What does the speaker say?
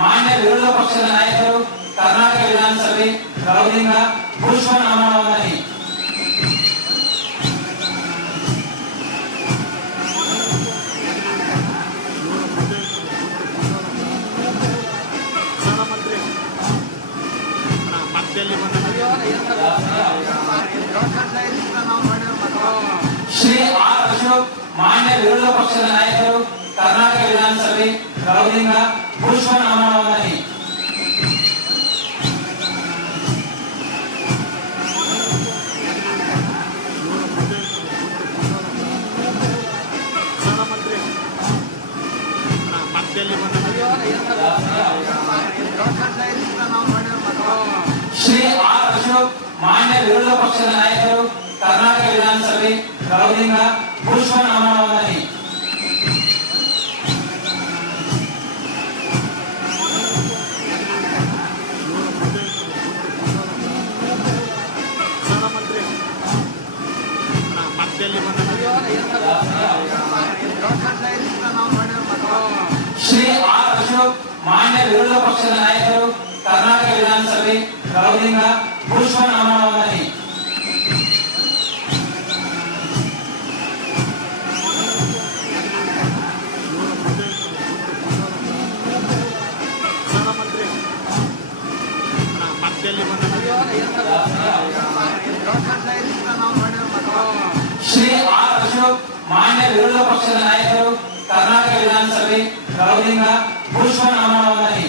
ಮಾನ್ಯ ವಿರೋಧ ಪಕ್ಷದ ನಾಯಕರು ಕರ್ನಾಟಕ ವಿಧಾನಸಭೆ ಗೌರವಿಂದ ಪುಷ್ಪ ನಮನವನಿ. ಶ್ರೀ ಆರ್ ಅಶೋಕ್ ಮಾನ್ಯ ವಿರೋಧ ಪಕ್ಷದ ನಾಯಕರು ಕರ್ನಾಟಕ ವಿಧಾನಸಭೆ ಗೌರವಿಂದ ಪುಷ್ಪ ನಮನವನಿ. ಶ್ರೀ ಆರ್ ಅಶೋಕ್ ಮಾನ್ಯ ವಿರೋಧ ಪಕ್ಷದ ನಾಯಕರು ಕರ್ನಾಟಕ ವಿಧಾನಸಭೆ ಗೌರವಿಂದ ಪುಷ್ಪ ನಮನವನಿ. ಶ್ರೀ ಆರ್ ಅಶೋಕ್ ಮಾನ್ಯ ವಿರೋಧ ಪಕ್ಷದ ನಾಯಕರು ಕರ್ನಾಟಕ ವಿಧಾನಸಭೆ ಗೌರವಿಂದ ಪುಷ್ಪ ನಮನವನಿ. ಶ್ರೀ ಆರ್ ಅಶೋಕ್ ಮಾನ್ಯ ವಿರೋಧ ಪಕ್ಷದ ನಾಯಕರು ಕರ್ನಾಟಕ ವಿಧಾನಸಭೆ ಗೌರವಿಂದ ಪುಷ್ಪ ನಮನವನಿ.